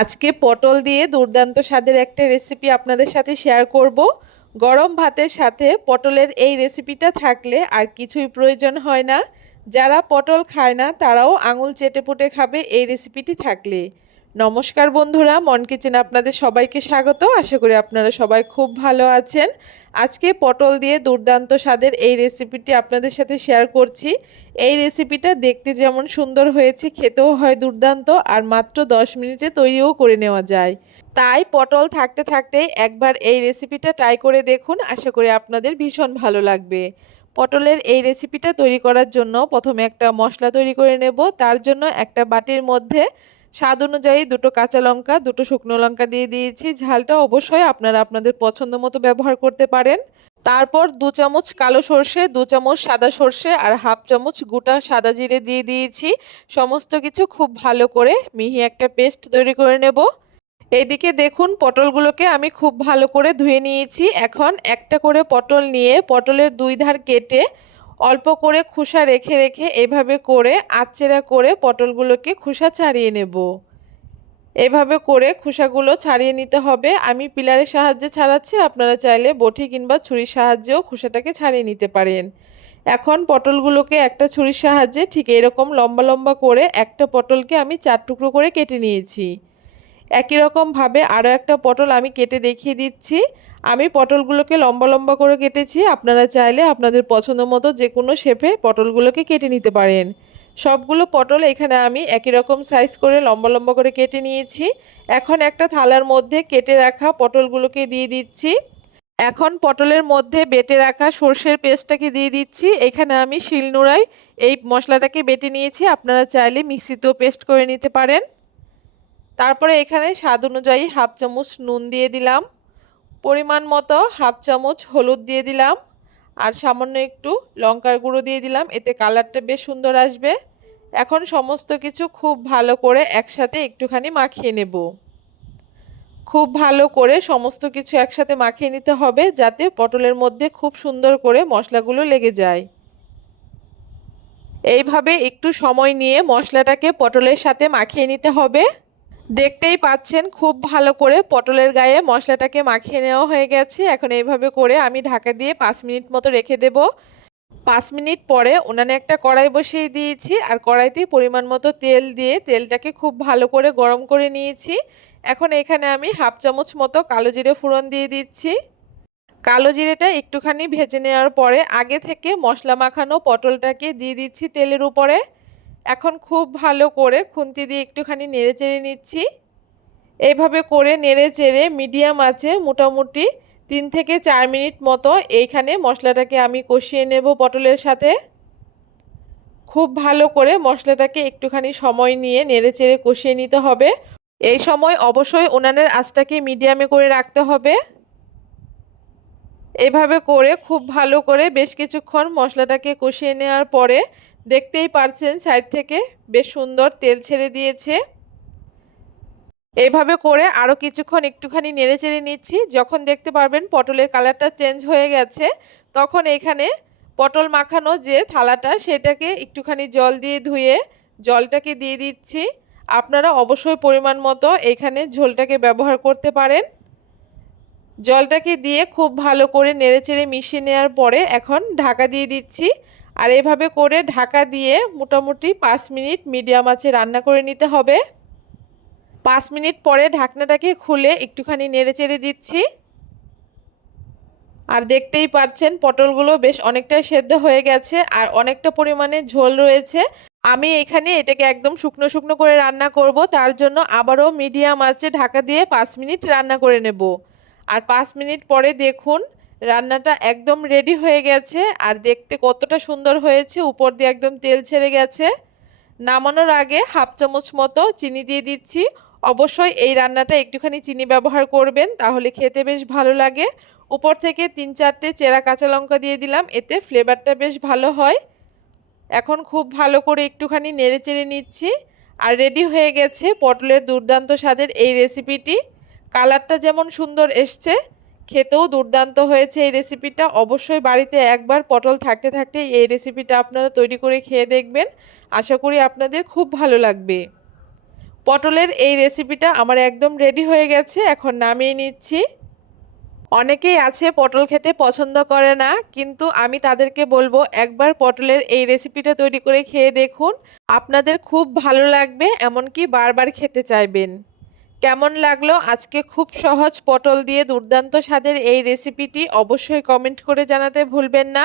আজকে পটল দিয়ে দুর্দান্ত স্বাদের একটা রেসিপি আপনাদের সাথে শেয়ার করব। গরম ভাতের সাথে পটলের এই রেসিপিটা থাকলে আর কিছুই প্রয়োজন হয় না। যারা পটল খায় না, তারাও আঙুল চেটে পুটে খাবে এই রেসিপিটি থাকলে। নমস্কার বন্ধুরা, মন কিচেনে আপনাদের সবাইকে স্বাগত। আশা করি আপনারা সবাই খুব ভালো আছেন। আজকে পটল দিয়ে দুর্দান্ত স্বাদের এই রেসিপিটি আপনাদের সাথে শেয়ার করছি। এই রেসিপিটা দেখতে যেমন সুন্দর হয়েছে, খেতেও হয় দুর্দান্ত, আর মাত্র 10 মিনিটে তৈরিও করে নেওয়া যায়। তাই পটল থাকতে থাকতে একবার এই রেসিপিটা ট্রাই করে দেখুন, আশা করি আপনাদের ভীষণ ভালো লাগবে। পটলের এই রেসিপিটা তৈরি করার জন্য প্রথমে একটা মশলা তৈরি করে নেব, তার জন্য একটা বাটির মধ্যে স্বাদ অনুযায়ী দুটো কাঁচা লঙ্কা, দুটো শুকনো লঙ্কা দিয়ে দিয়েছি। ঝালটা অবশ্যই আপনারা আপনাদের পছন্দ মতো ব্যবহার করতে পারেন। তারপর দু চামচ কালো সর্ষে, দু চামচ সাদা সর্ষে আর হাফ চামচ গোটা সাদা জিরে দিয়ে দিয়েছি। সমস্ত কিছু খুব ভালো করে মিহি একটা পেস্ট তৈরি করে নেব। এইদিকে দেখুন পটলগুলোকে আমি খুব ভালো করে ধুয়ে নিয়েছি। এখন একটা করে পটল নিয়ে পটলের দুই ধার কেটে অল্প করে খোসা রেখে রেখে এভাবে করে আচেরা করে পটলগুলোকে খোসা ছাড়িয়ে নেব। এভাবে করে খোসাগুলো ছাড়িয়ে নিতে হবে। আমি পিলারের সাহায্যে ছাড়াচ্ছি, আপনারা চাইলে বটি কিংবা ছুরির সাহায্যেও খোসাটাকে ছাড়িয়ে নিতে পারেন। এখন পটলগুলোকে একটা ছুরির সাহায্যে ঠিক এরকম লম্বা লম্বা করে একটা পটলকে আমি চার টুকরো করে কেটে নিয়েছি। একই রকমভাবে আরও একটা পটল আমি কেটে দেখিয়ে দিচ্ছি। আমি পটলগুলোকে লম্বা লম্বা করে কেটেছি। আপনারা চাইলে আপনাদের পছন্দ মতো যে কোনো শেপে পটলগুলোকে কেটে নিতে পারেন। সবগুলো পটল এখানে আমি একই রকম সাইজ করে লম্বা লম্বা করে কেটে নিয়েছি। এখন একটা থালার মধ্যে কেটে রাখা পটলগুলোকে দিয়ে দিচ্ছি। এখন পটলের মধ্যে বেটে রাখা সর্ষের পেস্টটাকে দিয়ে দিচ্ছি। এখানে আমি শিলনোড়ায় এই মশলাটাকে বেটে নিয়েছি। আপনারা চাইলে মিক্সিতেও পেস্ট করে নিতে পারেন। তারপরে এখানে স্বাদ অনুযায়ী হাফ চামচ নুন দিয়ে দিলাম। পরিমাণ মতো হাফ চামচ হলুদ দিয়ে দিলাম। আর সামান্য একটু লঙ্কার গুঁড়ো দিয়ে দিলাম। এতে কালারটা বেশ সুন্দর আসবে। এখন সমস্ত কিছু খুব ভালো করে একসাথে একটুখানি মাখিয়ে নেব। খুব ভালো করে সমস্ত কিছু একসাথে মাখিয়ে নিতে হবে যাতে পটলের মধ্যে খুব সুন্দর করে মশলাগুলো লেগে যায়। এইভাবে একটু সময় নিয়ে মশলাটাকে পটলের সাথে মাখিয়ে নিতে হবে। দেখতেই পাচ্ছেন, খুব ভালো করে পটলের গায়ে মশলাটাকে মাখিয়ে নেওয়া হয়ে গেছে। এখন এইভাবে করে আমি ঢাকা দিয়ে পাঁচ মিনিট মতো রেখে দেব। পাঁচ মিনিট পরে উনানে একটা কড়াই বসিয়ে দিয়েছি আর কড়াইতে পরিমাণ মতো তেল দিয়ে তেলটাকে খুব ভালো করে গরম করে নিয়েছি। এখন এখানে আমি হাফ চামচ মতো কালো জিরে ফোড়ন দিয়ে দিচ্ছি। কালো জিরেটা একটুখানি ভেজে নেওয়ার পরে আগে থেকে মশলা মাখানো পটলটাকে দিয়ে দিচ্ছি তেলের উপরে। এখন খুব ভালো করে খুন্তি দিয়ে একটুখানি নেড়ে চেড়ে নিচ্ছি। এইভাবে করে নেড়ে চেড়ে মিডিয়াম আছে মোটামুটি তিন থেকে চার মিনিট মতো এইখানে মশলাটাকে আমি কষিয়ে নেব পটলের সাথে। খুব ভালো করে মশলাটাকে একটুখানি সময় নিয়ে নেড়ে চেড়ে কষিয়ে নিতে হবে। এই সময় অবশ্যই উনানের আঁচটাকে মিডিয়ামে করে রাখতে হবে। এভাবে করে খুব ভালো করে বেশ কিছুক্ষণ মশলাটাকে কষিয়ে নেওয়ার পরে দেখতেই পারছেন সাইড থেকে বেশ সুন্দর তেল ছেড়ে দিয়েছে। এইভাবে করে আরও কিছুক্ষণ একটুখানি নেড়ে চেড়ে নিচ্ছি। যখন দেখতে পারবেন পটলের কালারটা চেঞ্জ হয়ে গেছে, তখন এখানে পটল মাখানো যে থালাটা, সেটাকে একটুখানি জল দিয়ে ধুয়ে জলটাকে দিয়ে দিচ্ছি। আপনারা অবশ্যই পরিমাণ মতো এখানে ঝোলটাকে ব্যবহার করতে পারেন। জলটাকে দিয়ে খুব ভালো করে নেড়েচেড়ে মিশিয়ে নেওয়ার পরে এখন ঢাকা দিয়ে দিচ্ছি। আর এভাবে করে ঢাকা দিয়ে মোটামুটি পাঁচ মিনিট মিডিয়াম আঁচে রান্না করে নিতে হবে। পাঁচ মিনিট পরে ঢাকনাটাকে খুলে একটুখানি নেড়ে চেড়ে দিচ্ছি। আর দেখতেই পাচ্ছেন পটলগুলো বেশ অনেকটাই সেদ্ধ হয়ে গেছে আর অনেকটা পরিমাণে ঝোল রয়েছে। আমি এখানে এটাকে একদম শুকনো শুকনো করে রান্না করব, তার জন্য আবারও মিডিয়াম আঁচে ঢাকা দিয়ে পাঁচ মিনিট রান্না করে নেব। আর পাঁচ মিনিট পরে দেখুন রান্নাটা একদম রেডি হয়ে গেছে আর দেখতে কতটা সুন্দর হয়েছে। উপর দিয়ে একদম তেল ছেড়ে গেছে। নামানোর আগে হাফ চামচ মতো চিনি দিয়ে দিচ্ছি। অবশ্যই এই রান্নাটা একটুখানি চিনি ব্যবহার করবেন, তাহলে খেতে বেশ ভালো লাগে। উপর থেকে তিন চারটে চেরা কাঁচা লঙ্কা দিয়ে দিলাম, এতে ফ্লেভারটা বেশ ভালো হয়। এখন খুব ভালো করে একটুখানি নেড়ে চেড়ে নিচ্ছি। আর রেডি হয়ে গেছে পটলের দুর্দান্ত স্বাদের এই রেসিপিটি কালারটা যেমন সুন্দর এসছে খেতেও দুর্দান্ত হয়েছে এই রেসিপিটা অবশ্যই বাড়িতে একবার পটল থাকতে থাকতে এই রেসিপিটা আপনারা তৈরি করে খেয়ে দেখবেন। আশা করি আপনাদের খুব ভালো লাগবে। পটলের এই রেসিপিটা আমার একদম রেডি হয়ে গেছে। এখন নামিয়ে নিচ্ছি। অনেকেই আছে পটল খেতে পছন্দ করে না, কিন্তু আমি তাদেরকে বলব একবার পটলের এই রেসিপিটা তৈরি করে খেয়ে দেখুন। আপনাদের খুব ভালো লাগবে, এমনকি বারবার খেতে চাইবেন। কেমন লাগল? আজকে খুব সহজ পটল দিয়ে দুর্দান্ত স্বাদের এই রেসিপিটি অবশ্যই কমেন্ট করে জানাতে ভুলবেন না।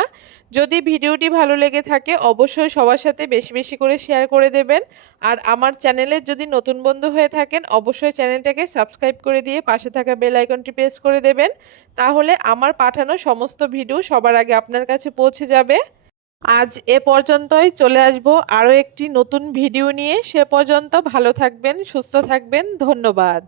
যদি ভিডিওটি ভালো লেগে থাকে, অবশ্যই সবার সাথে বেশি বেশি করে শেয়ার করে দেবেন। আর আমার চ্যানেলে যদি নতুন বন্ধু হয়ে থাকেন, অবশ্যই চ্যানেলটাকে সাবস্ক্রাইব করে দিয়ে পাশে থাকা বেল আইকনটি প্রেস করে দেবেন। তাহলে আমার পাঠানো সমস্ত ভিডিও সবার আগে আপনার কাছে পৌঁছে যাবে। আজ এ পর্যন্তই চলে আসব আরও একটি নতুন ভিডিও নিয়ে। সে পর্যন্ত ভালো থাকবেন, সুস্থ থাকবেন, ধন্যবাদ।